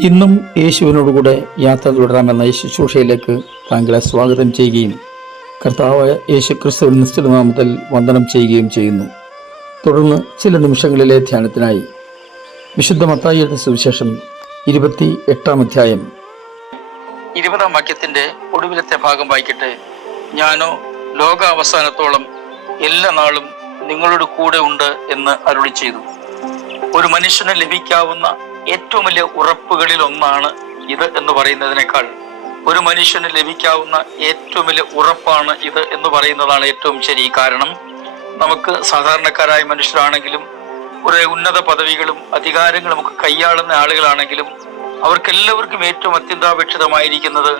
ഇന്നും യേശുവിനോടുകൂടെ യാത്ര തുടരാമെന്ന ശുശ്രൂഷയിലേക്ക് താങ്കളെ സ്വാഗതം ചെയ്യുകയും കർത്താവ് യേശു ക്രിസ്തുവിൻ നിശ്ചിതനാമത്തിൽ വന്ദനം ചെയ്യുകയും ചെയ്യുന്നു. തുടർന്ന് ചില നിമിഷങ്ങളിലെ ധ്യാനത്തിനായി വിശുദ്ധ മത്തായിയുടെ സുവിശേഷം ഇരുപത്തി എട്ടാം അധ്യായം. ഇരുപതാം വാക്യത്തിന്റെ ഒടുവിലത്തെ ഭാഗം വായിക്കട്ടെ. ഞാനോ ലോകാവസാനത്തോളം എല്ലാ നാളും നിങ്ങളുടെ കൂടെ ഉണ്ട് എന്ന് അരുളി ചെയ്തു. ഒരു മനുഷ്യന് ലഭിക്കാവുന്ന ഏറ്റവും വലിയ ഉറപ്പുകളിൽ ഒന്നാണ് ഇത് എന്ന് പറയുന്നതിനേക്കാൾ ഒരു മനുഷ്യന് ലഭിക്കാവുന്ന ഏറ്റവും വലിയ ഉറപ്പാണ് ഇത് എന്ന് പറയുന്നതാണ് ഏറ്റവും ശരി കാരണം നമുക്ക് സാധാരണക്കാരായ മനുഷ്യരാണെങ്കിലും കുറെ ഉന്നത പദവികളും അധികാരങ്ങളും ഒക്കെ കൈയാളുന്ന ആളുകളാണെങ്കിലും അവർക്കെല്ലാവർക്കും ഏറ്റവും അത്യന്താപേക്ഷിതമായിരിക്കുന്നത്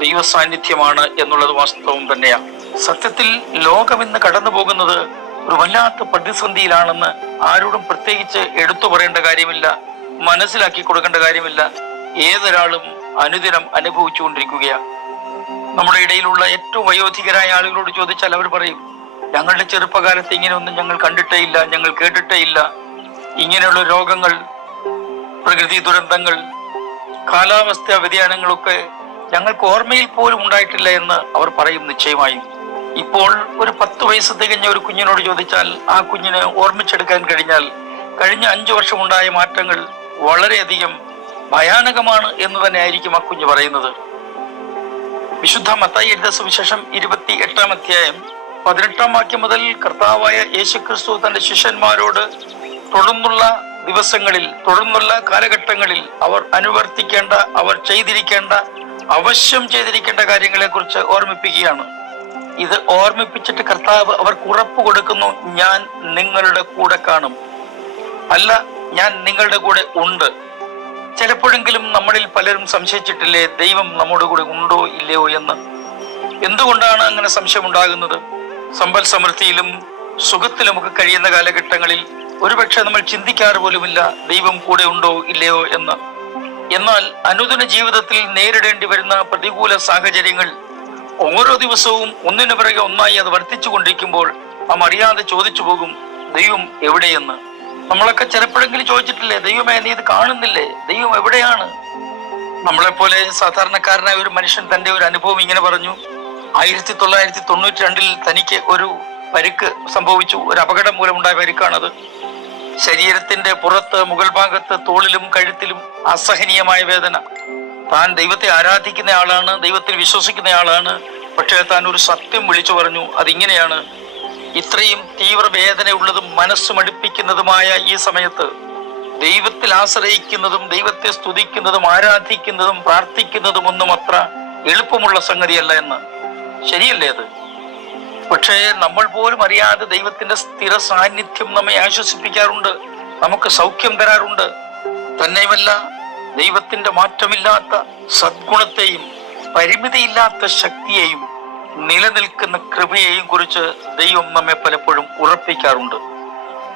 ദൈവ സാന്നിധ്യമാണ് എന്നുള്ളത് വാസ്തവം തന്നെയാണ് സത്യത്തിൽ ലോകം ഇന്ന് കടന്നു പോകുന്നത് ഒരു വല്ലാത്ത പ്രതിസന്ധിയിലാണെന്ന് ആരോടും പ്രത്യേകിച്ച് എടുത്തു പറയേണ്ട കാര്യമില്ല. മനസ്സിലാക്കി കൊടുക്കേണ്ട കാര്യമില്ല. ഏതൊരാളും അനുദിനം അനുഭവിച്ചുകൊണ്ടിരിക്കുകയാണ് നമ്മുടെ ഇടയിലുള്ള ഏറ്റവും വയോധികരായ ആളുകളോട് ചോദിച്ചാൽ അവർ പറയും ഞങ്ങളുടെ ചെറുപ്പകാലത്ത് ഇങ്ങനെയൊന്നും ഞങ്ങൾ കണ്ടിട്ടേ ഇല്ല ഞങ്ങൾ കേട്ടിട്ടേ ഇല്ല. ഇങ്ങനെയുള്ള രോഗങ്ങൾ പ്രകൃതി ദുരന്തങ്ങൾ കാലാവസ്ഥ വ്യതിയാനങ്ങളൊക്കെ ഞങ്ങൾക്ക് ഓർമ്മയിൽ പോലും ഉണ്ടായിട്ടില്ല എന്ന് അവർ പറയും നിശ്ചയമായും. ഇപ്പോൾ ഒരു പത്ത് വയസ്സ് തികഞ്ഞ ഒരു കുഞ്ഞിനോട് ചോദിച്ചാൽ ആ കുഞ്ഞിനെ ഓർമ്മിച്ചെടുക്കാൻ കഴിഞ്ഞാൽ കഴിഞ്ഞ അഞ്ചു വർഷം ഉണ്ടായ മാറ്റങ്ങൾ വളരെയധികം ഭയാനകമാണ് എന്ന് തന്നെ ആയിരിക്കും ആ കുഞ്ഞ് പറയുന്നത്. വിശുദ്ധ മത്തായി എഴുത സുവിശേഷം ഇരുപത്തി എട്ടാം അധ്യായം പതിനെട്ടാം വാക്യം മുതൽ കർത്താവായ യേശുക്രിസ്തു തന്റെ ശിഷ്യന്മാരോട് തുടർന്നുള്ള ദിവസങ്ങളിൽ തുടർന്നുള്ള കാലഘട്ടങ്ങളിൽ അവർ അനുവർത്തിക്കേണ്ട അവർ ചെയ്തിരിക്കേണ്ട അവശ്യം ചെയ്തിരിക്കേണ്ട കാര്യങ്ങളെ കുറിച്ച് ഓർമ്മിപ്പിക്കുകയാണ്. ഇത് ഓർമ്മിപ്പിച്ചിട്ട് കർത്താവ് അവർക്ക് ഉറപ്പ് കൊടുക്കുന്നു ഞാൻ നിങ്ങളുടെ കൂടെ കാണും. അല്ല ഞാൻ നിങ്ങളുടെ കൂടെ ഉണ്ട്. ചിലപ്പോഴെങ്കിലും നമ്മളിൽ പലരും സംശയിച്ചിട്ടില്ലേ ദൈവം നമ്മുടെ കൂടെ ഉണ്ടോ ഇല്ലയോ എന്ന്? എന്തുകൊണ്ടാണ് അങ്ങനെ സംശയം ഉണ്ടാകുന്നത് സമ്പൽ സമൃദ്ധിയിലും സുഖത്തിലും ഒക്കെ കഴിയുന്ന കാലഘട്ടങ്ങളിൽ ഒരുപക്ഷെ നമ്മൾ ചിന്തിക്കാറ് പോലുമില്ല ദൈവം കൂടെ ഉണ്ടോ ഇല്ലയോ എന്ന്. എന്നാൽ അനുദിന ജീവിതത്തിൽ നേരിടേണ്ടി വരുന്ന പ്രതികൂല സാഹചര്യങ്ങൾ ഓരോ ദിവസവും ഒന്നിനു പിറകെ ഒന്നായി അത് വർദ്ധിച്ചു കൊണ്ടിരിക്കുമ്പോൾ നാം അറിയാതെ ചോദിച്ചു പോകും ദൈവം എവിടെയെന്ന്. നമ്മളൊക്കെ ചിലപ്പോഴെങ്കിലും ചോദിച്ചിട്ടില്ലേ ദൈവമേ നീ ഇത് കാണുന്നില്ലേ? ദൈവം എവിടെയാണ്? നമ്മളെപ്പോലെ സാധാരണക്കാരനായ ഒരു മനുഷ്യൻ തന്റെ ഒരു അനുഭവം ഇങ്ങനെ പറഞ്ഞു. ആയിരത്തി തൊള്ളായിരത്തി തൊണ്ണൂറ്റി രണ്ടിൽ തനിക്ക് ഒരു പരിക്ക് സംഭവിച്ചു. ഒരു അപകടം മൂലമുണ്ടായ പരിക്കാണത്. ശരീരത്തിന്റെ പുറത്ത് മുകൾ ഭാഗത്ത് തോളിലും കഴുത്തിലും അസഹനീയമായ വേദന. താൻ ദൈവത്തെ ആരാധിക്കുന്ന ആളാണ് ദൈവത്തിൽ വിശ്വസിക്കുന്ന ആളാണ്. പക്ഷേ താൻ ഒരു സത്യം വിളിച്ചു പറഞ്ഞു. അതിങ്ങനെയാണ് ഇത്രയും തീവ്ര വേദനയുള്ളതും മനസ്സ് മടുപ്പിക്കുന്നതുമായ ഈ സമയത്ത് ദൈവത്തിൽ ആശ്രയിക്കുന്നതും ദൈവത്തെ സ്തുതിക്കുന്നതും ആരാധിക്കുന്നതും പ്രാർത്ഥിക്കുന്നതും ഒന്നും അത്ര എളുപ്പമുള്ള സംഗതിയല്ല എന്ന്. ശരിയല്ലേ അത്? പക്ഷേ നമ്മൾ പോലും അറിയാതെ ദൈവത്തിന്റെ സ്ഥിര സാന്നിധ്യം നമ്മെ ആശ്വസിപ്പിക്കാറുണ്ട്. നമുക്ക് സൗഖ്യം തരാറുണ്ട്. തന്നെയുമല്ല ദൈവത്തിന്റെ മാറ്റമില്ലാത്ത സദ്ഗുണത്തെയും പരിമിതിയില്ലാത്ത ശക്തിയെയും നിലനിൽക്കുന്ന കൃപയെയും കുറിച്ച് ദൈവം നമ്മെ പലപ്പോഴും ഉറപ്പിക്കാറുണ്ട്.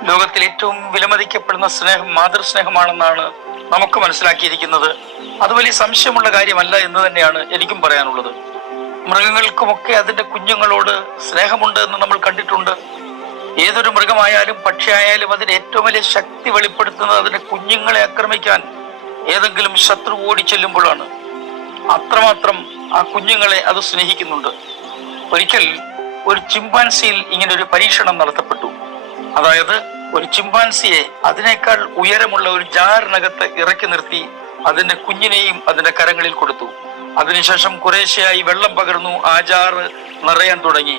ലോകത്തിൽ ഏറ്റവും വിലമതിക്കപ്പെടുന്ന സ്നേഹം മാതൃസ്നേഹമാണെന്നാണ് നമുക്ക് മനസ്സിലാക്കിയിരിക്കുന്നത്. അത് വലിയ സംശയമുള്ള കാര്യമല്ല എന്ന് തന്നെയാണ് എനിക്കും പറയാനുള്ളത്. മൃഗങ്ങൾക്കുമൊക്കെ അതിന്റെ കുഞ്ഞുങ്ങളോട് സ്നേഹമുണ്ട് എന്ന് നമ്മൾ കണ്ടിട്ടുണ്ട്. ഏതൊരു മൃഗമായാലും പക്ഷിയായാലും അതിന് ഏറ്റവും വലിയ ശക്തി വെളിപ്പെടുത്തുന്നത് അതിന്റെ കുഞ്ഞുങ്ങളെ ആക്രമിക്കാൻ ഏതെങ്കിലും ശത്രു ഓടി ചെല്ലുമ്പോഴാണ് അത്രമാത്രം ആ കുഞ്ഞുങ്ങളെ അത് സ്നേഹിക്കുന്നുണ്ട്. ഒരിക്കൽ ഒരു ചിമ്പാൻസിയിൽ ഇങ്ങനെ ഒരു പരീക്ഷണം നടത്തപ്പെട്ടു. അതായത് ഒരു ചിമ്പാൻസിയെ അതിനേക്കാൾ ഉയരമുള്ള ഒരു ജാറിനകത്ത് ഇറക്കി നിർത്തി അതിന്റെ കുഞ്ഞിനെയും അതിന്റെ കരങ്ങളിൽ കൊടുത്തു. അതിനുശേഷം കുറേശ്ശെയായി വെള്ളം പകർന്നു ആ ജാറ് നിറയാൻ തുടങ്ങി.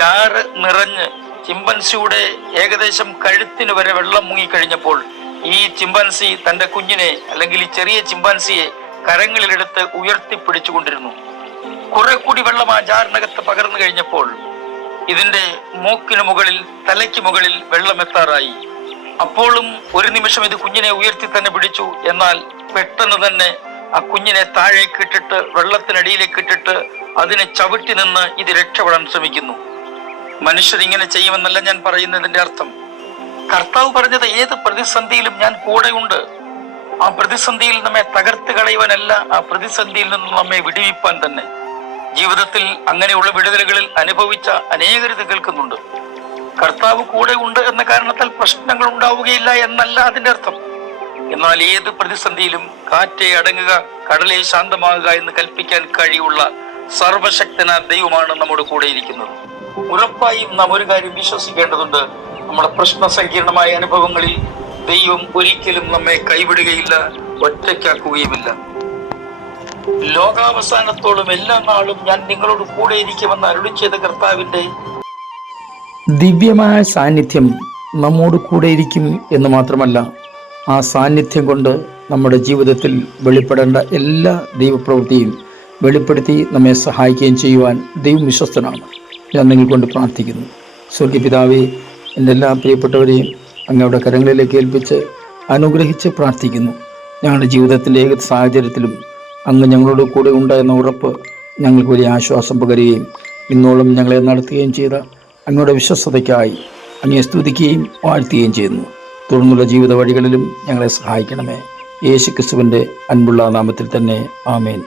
ജാറ് നിറഞ്ഞ് ചിമ്പൻസിയുടെ ഏകദേശം കഴുത്തിന് വരെ വെള്ളം മുങ്ങിക്കഴിഞ്ഞപ്പോൾ ഈ ചിമ്പാൻസി തന്റെ കുഞ്ഞിനെ അല്ലെങ്കിൽ ഈ ചെറിയ ചിമ്പാൻസിയെ കരങ്ങളിലെടുത്ത് ഉയർത്തിപ്പിടിച്ചുകൊണ്ടിരുന്നു. കുറെ കൂടി വെള്ളം ആ ജാറിനകത്ത് പകർന്നു കഴിഞ്ഞപ്പോൾ ഇതിന്റെ മൂക്കിന് മുകളിൽ തലയ്ക്ക് മുകളിൽ വെള്ളം എത്താറായി. അപ്പോഴും ഒരു നിമിഷം ഇത് കുഞ്ഞിനെ ഉയർത്തി തന്നെ പിടിച്ചു. എന്നാൽ പെട്ടെന്ന് തന്നെ ആ കുഞ്ഞിനെ താഴേക്ക് ഇട്ടിട്ട് വെള്ളത്തിനടിയിലേക്ക് ഇട്ടിട്ട് അതിനെ ചവിട്ടി നിന്ന് ഇത് രക്ഷപ്പെടാൻ ശ്രമിക്കുന്നു. മനുഷ്യർ ഇങ്ങനെ ചെയ്യുമെന്നല്ല ഞാൻ പറയുന്നതിന്റെ അർത്ഥം. കർത്താവ് പറഞ്ഞത് ഏത് പ്രതിസന്ധിയിലും ഞാൻ കൂടെയുണ്ട്. ആ പ്രതിസന്ധിയിൽ നമ്മെ തകർത്ത് കളയുവാനല്ല ആ പ്രതിസന്ധിയിൽ നിന്ന് നമ്മെ വിടുവിപ്പാൻ തന്നെ. ജീവിതത്തിൽ അങ്ങനെയുള്ള വിടുതലുകളിൽ അനുഭവിച്ച അനേകർ ഇത് കേൾക്കുന്നുണ്ട്. കർത്താവ് കൂടെ ഉണ്ട് എന്ന കാരണത്താൽ പ്രശ്നങ്ങൾ ഉണ്ടാവുകയില്ല എന്നല്ല അതിന്റെ അർത്ഥം. എന്നാൽ ഏത് പ്രതിസന്ധിയിലും കാറ്റെ അടങ്ങുക കടലെ ശാന്തമാകുക എന്ന് കൽപ്പിക്കാൻ കഴിയുള്ള സർവശക്തന ദൈവമാണ് നമ്മുടെ കൂടെ ഇരിക്കുന്നത്. ഉറപ്പായും നാം ഒരു കാര്യം വിശ്വസിക്കേണ്ടതുണ്ട്. നമ്മുടെ പ്രശ്ന സങ്കീർണമായ അനുഭവങ്ങളിൽ ദൈവം ഒരിക്കലും നമ്മെ കൈവിടുകയില്ല ഒറ്റയ്ക്കാക്കുകയുമില്ല. ലോകാവസാനത്തോളം എല്ലാ നാളും ഞാൻ നിങ്ങളോട് കൂടെ ഇരിക്കുമെന്ന് അരുളി ചെയ്ത കർത്താവിന്റെ ദിവ്യമായ സാന്നിധ്യം നമ്മോട് കൂടെ ഇരിക്കും എന്ന് മാത്രമല്ല ആ സാന്നിധ്യം കൊണ്ട് നമ്മുടെ ജീവിതത്തിൽ വെളിപ്പെടേണ്ട എല്ലാ ദൈവപ്രവൃത്തിയും വെളിപ്പെടുത്തി നമ്മെ സഹായിക്കുകയും ചെയ്യുവാൻ ദൈവം വിശ്വസ്തനാണ്. ഞാൻ നിങ്ങൾ കൊണ്ട് പ്രാർത്ഥിക്കുന്നു. സ്വർഗപിതാവെ എന്റെ എല്ലാ പ്രിയപ്പെട്ടവരെയും അങ്ങയുടെ കരങ്ങളിലേക്ക് ഏൽപ്പിച്ച് അനുഗ്രഹിച്ച് പ്രാർത്ഥിക്കുന്നു. ഞങ്ങളുടെ ജീവിതത്തിന്റെ ഏത് സാഹചര്യത്തിലും അങ്ങ് ഞങ്ങളോട് കൂടെ ഉണ്ട് എന്ന ഉറപ്പ് ഞങ്ങൾക്ക് വലിയ ആശ്വാസം പകരുകയും ഇന്നോളം ഞങ്ങളെ നടത്തുകയും ചെയ്ത അങ്ങയുടെ വിശ്വസ്തതയ്ക്കായി അങ്ങയെ സ്തുതിക്കുകയും വാഴ്ത്തുകയും ചെയ്യുന്നു. തുടർന്നുള്ള ജീവിത വഴികളിലും ഞങ്ങളെ സഹായിക്കണമേ. യേശു ക്രിസ്തുവിന്റെ അൻപുള്ള നാമത്തിൽ തന്നെ ആമേൻ.